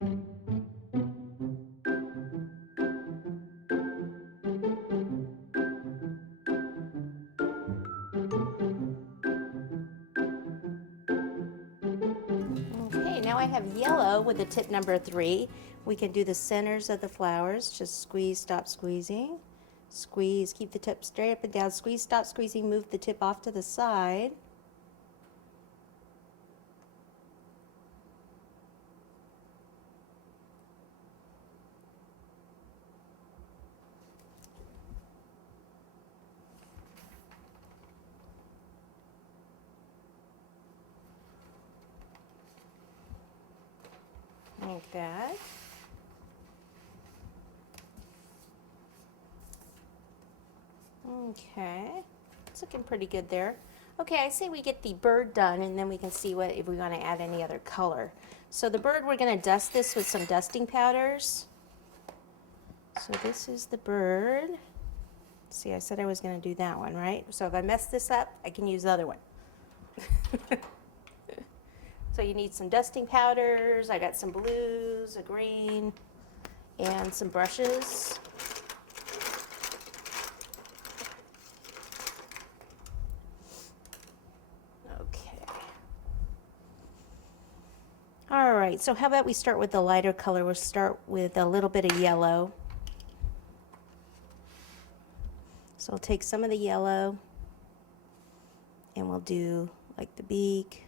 Okay, now I have yellow with the tip number 3. We can do the centers of the flowers. Just squeeze, stop squeezing. Squeeze, keep the tip straight up and down. Squeeze, stop squeezing, move the tip off to the side. Like that. Okay, it's looking pretty good there. Okay, I say we get the bird done and then we can see what if we want to add any other color. So the bird, we're going to dust this with some dusting powders. So this is the bird. See, I said I was going to do that one, right? So if I mess this up, I can use the other one. So you need some dusting powders. I got some blues, a green, and some brushes. Okay. All right, so how about we start with the lighter color? We'll start with a little bit of yellow. So I'll take some of the yellow and we'll do like the beak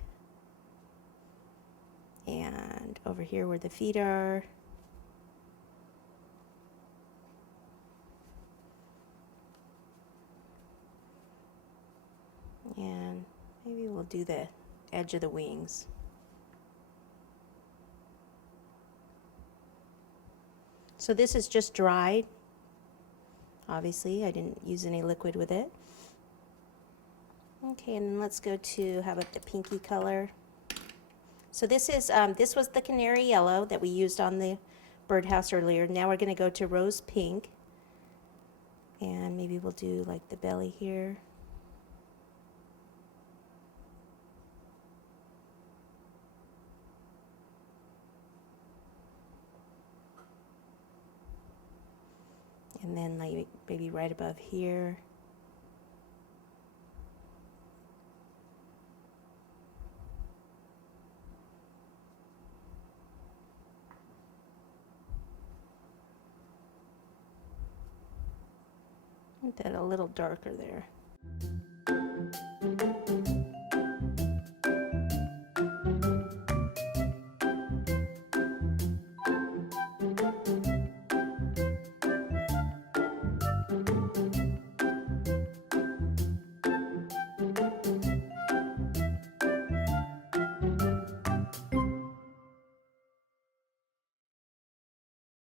and over here where the feet are. And maybe we'll do the edge of the wings. So this is just dried. Obviously, I didn't use any liquid with it. Okay, and then let's go to, how about the pinky color? So this is, this was the canary yellow that we used on the birdhouse earlier. Now we're going to go to rose pink. And maybe we'll do like the belly here. And then like maybe right above here. Make that a little darker there.